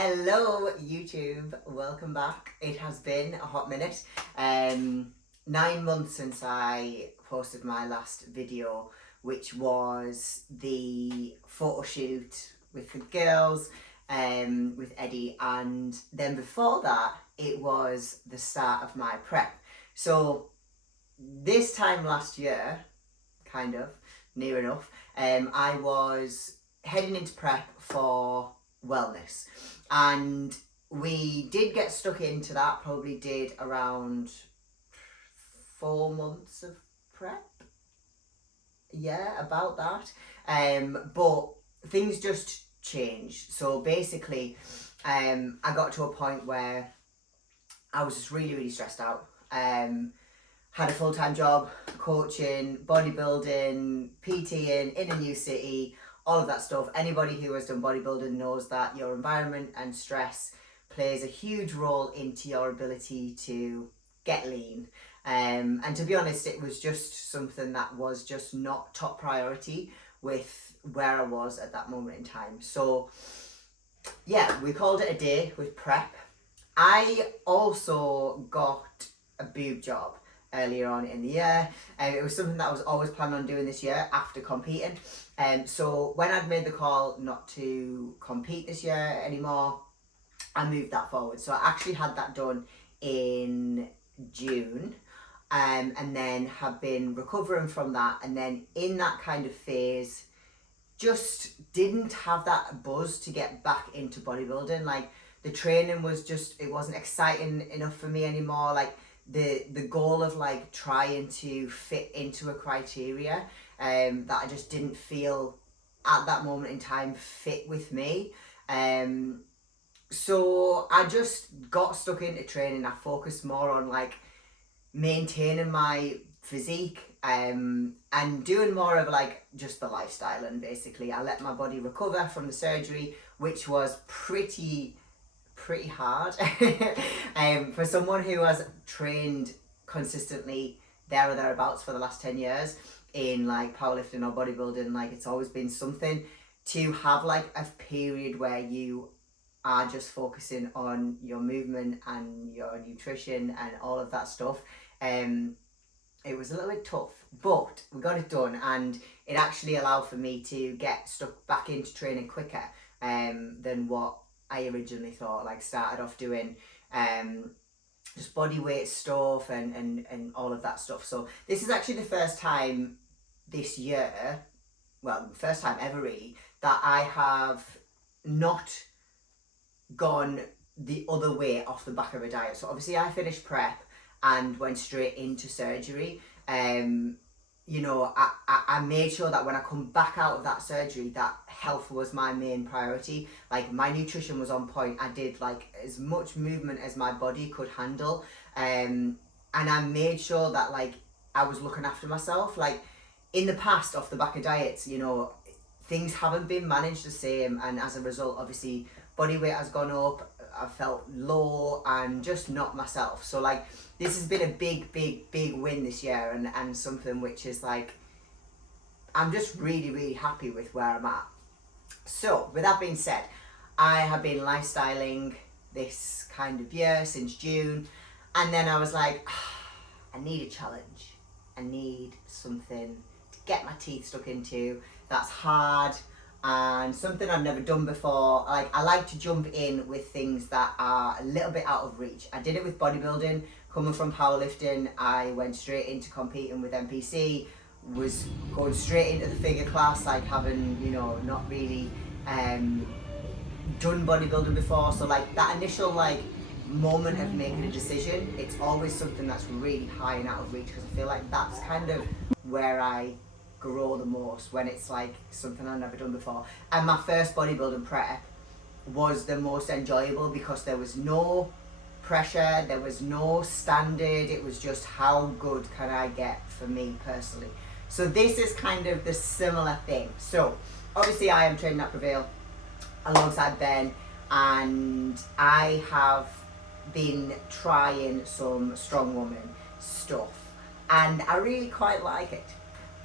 Hello YouTube, welcome back. It has been a hot minute. 9 months since I posted my last video, which was the photo shoot with the girls, with Eddie, and then before that it was the start of my prep. So this time last year, kind of, near enough, I was heading into prep for wellness, and we did get stuck into that, probably did around 4 months of prep, yeah, about that, but things just changed. So basically I got to a point where I was just really stressed out. Had a full-time job, coaching, bodybuilding, PTing in a new city, all of that stuff. Anybody who has done bodybuilding knows that your environment and stress plays a huge role into your ability to get lean. And to be honest, it was just something that was just not top priority with where I was at that moment in time. So yeah, we called it a day with prep. I also got a boob job earlier on in the year, and it was something that I was always planning on doing this year after competing. So when I'd made the call not to compete this year anymore, I moved that forward. So I actually had that done in June, and then have been recovering from that, and then in that kind of phase just didn't have that buzz to get back into bodybuilding. Like, the training was just, it wasn't exciting enough for me anymore. Like, the goal of like trying to fit into a criteria that I just didn't feel at that moment in time fit with me. So I just got stuck into training. I focused more on like maintaining my physique and doing more of like just the lifestyle, and basically I let my body recover from the surgery, which was pretty hard. For someone who has trained consistently there or thereabouts for the last 10 years in like powerlifting or bodybuilding, like it's always been something to have like a period where you are just focusing on your movement and your nutrition and all of that stuff. It was a little bit tough, but we got it done, and it actually allowed for me to get stuck back into training quicker than what I originally thought. Like, started off doing just body weight stuff and all of that stuff. So this is actually the first time this year, well, first time ever really, that I have not gone the other way off the back of a diet. So obviously I finished prep and went straight into surgery. You know, I made sure that when I come back out of that surgery, that health was my main priority. Like, my nutrition was on point. I did like as much movement as my body could handle. And I made sure that like I was looking after myself. Like, in the past, off the back of diets, you know, things haven't been managed the same. And as a result, obviously, body weight has gone up. I felt low and just not myself. So like, this has been a big win this year, and something which is like, I'm just really happy with where I'm at. So with that being said, I have been lifestyling this kind of year since June, and then I was like, I need a challenge. I need something to get my teeth stuck into that's hard and something I've never done before. Like, I like to jump in with things that are a little bit out of reach. I did it with bodybuilding. Coming from powerlifting, I went straight into competing with NPC, was going straight into the figure class, like having, you know, not really done bodybuilding before. So like, that initial like moment of making a decision, it's always something that's really high and out of reach, because I feel like that's kind of where I grow the most, when it's like something I've never done before. And my first bodybuilding prep was the most enjoyable, because there was no pressure, there was no standard, it was just how good can I get for me personally. So this is kind of the similar thing. So obviously I am training at Prevail alongside Ben, and I have been trying some strong woman stuff, and I really quite like it.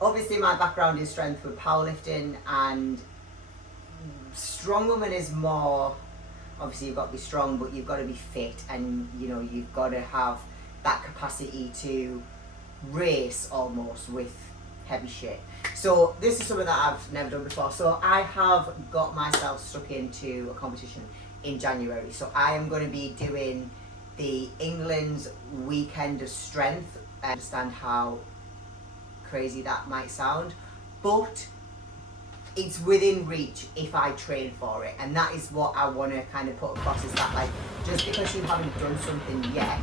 Obviously my background is strength with powerlifting, and strong woman is more obviously you've got to be strong, but you've got to be fit, and you know, you've got to have that capacity to race almost with heavy shit. So this is something that I've never done before. So I have got myself stuck into a competition in January. So I am going to be doing the England's Weekend of Strength. I understand how crazy that might sound, but it's within reach if I train for it, and that is what I want to kind of put across, is that like, just because you haven't done something yet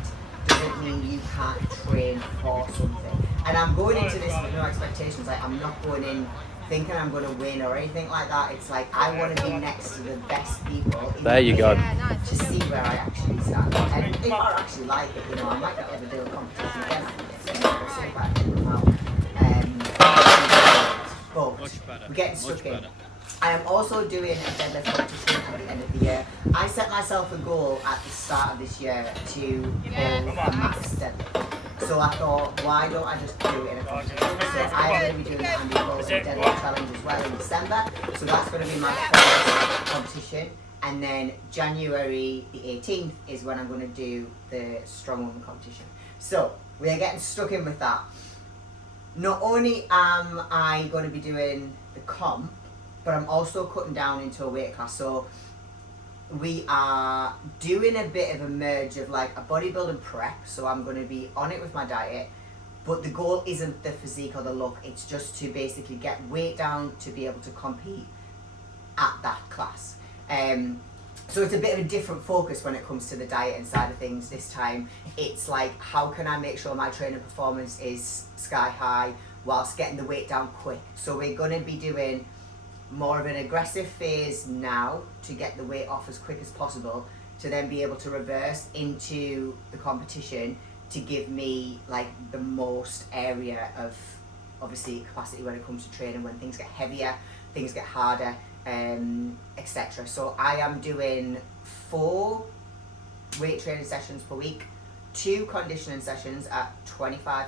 doesn't mean you can't train for something. And I'm going into this with no expectations. Like, I'm not going in thinking I'm going to win or anything like that. It's like, I want to be next to the best people in There you go. to see where I actually stand. And if I actually like it, you know, I might not ever do a competition again after this. We'll see if I can do but we're getting stuck in. I am also doing a deadlift competition at the end of the year. I set myself a goal at the start of this year to pull a max deadlift. So I thought, why don't I just do it in a competition? So I'm going to be doing the Andy Bolton deadlift challenge as well in December. So that's going to be my first competition. And then January the 18th is when I'm going to do the strongwoman competition. So we are getting stuck in with that. Not only am I going to be doing the comp, but I'm also cutting down into a weight class. So we are doing a bit of a merge of like a bodybuilding prep. So I'm going to be on it with my diet, but the goal isn't the physique or the look. It's just to basically get weight down to be able to compete at that class. So it's a bit of a different focus when it comes to the diet and side of things this time. It's like, how can I make sure my training performance is sky high whilst getting the weight down quick? So we're going to be doing more of an aggressive phase now to get the weight off as quick as possible, to then be able to reverse into the competition to give me like the most area of obviously capacity when it comes to training, when things get heavier, things get harder, etc. So I am doing 4 weight training sessions per week, 2 conditioning sessions at 25-30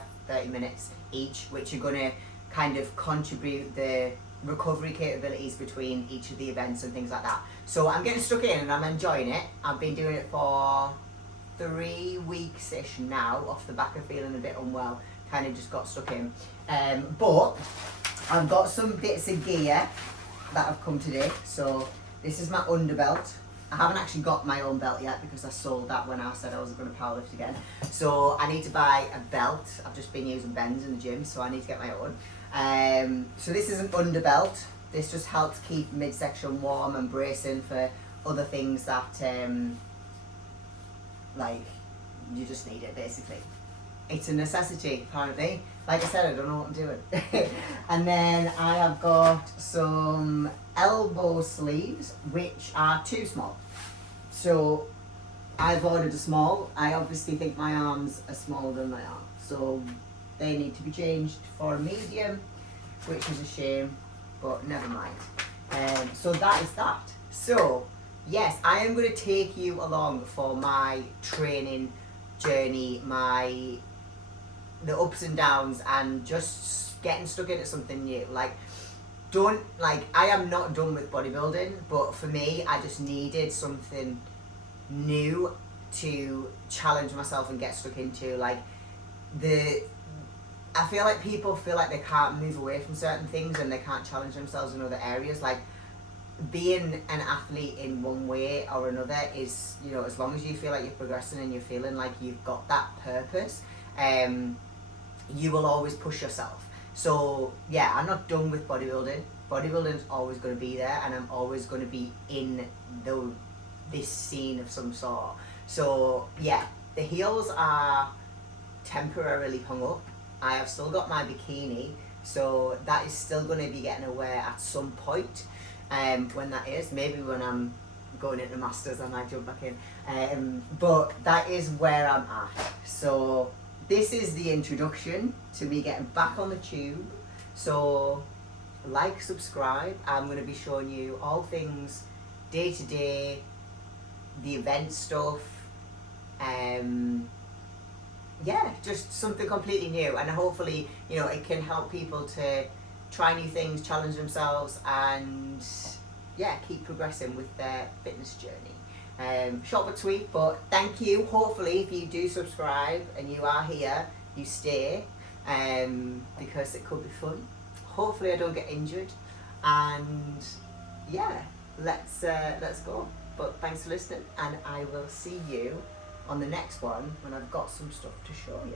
minutes each, which are going to kind of contribute the recovery capabilities between each of the events and things like that. So I'm getting stuck in and I'm enjoying it. I've been doing it for 3 weeks-ish now, off the back of feeling a bit unwell, kind of just got stuck in. But I've got some bits of gear that have come today. So this is my underbelt. I haven't actually got my own belt yet because I sold that when I said I wasn't going to powerlift again. So I need to buy a belt. I've just been using Ben's in the gym, so I need to get my own. So this is an underbelt. This just helps keep midsection warm and bracing for other things that like you just need it basically. It's a necessity apparently. Like I said, I don't know what I'm doing. And then I have got some elbow sleeves, which are too small. So I've ordered a small. I obviously think my arms are smaller than my arm. So they need to be changed for a medium, which is a shame, but never mind. So that is that. So yes, I am going to take you along for my training journey, the ups and downs, and just getting stuck into something new. I am not done with bodybuilding, but for me, I just needed something new to challenge myself and get stuck into. I feel like people feel like they can't move away from certain things and they can't challenge themselves in other areas. Like, being an athlete in one way or another is, you know, as long as you feel like you're progressing and you're feeling like you've got that purpose, you will always push yourself. So yeah, I'm not done with bodybuilding. Bodybuilding's always going to be there, and I'm always going to be in this scene of some sort. So yeah, the heels are temporarily hung up. I have still got my bikini, so that is still going to be getting a wear at some point. When that is, maybe when I'm going into masters, I might jump back in. But that is where I'm at. So this is the introduction to me getting back on the tube. So like, subscribe. I'm going to be showing you all things day to day, the event stuff. Yeah, just something completely new, and hopefully, you know, it can help people to try new things, challenge themselves, and yeah, keep progressing with their fitness journey. Short but sweet, but thank you. Hopefully if you do subscribe and you are here, you stay, because it could be fun. Hopefully I don't get injured, and yeah, let's go. But thanks for listening, and I will see you on the next one when I've got some stuff to show you.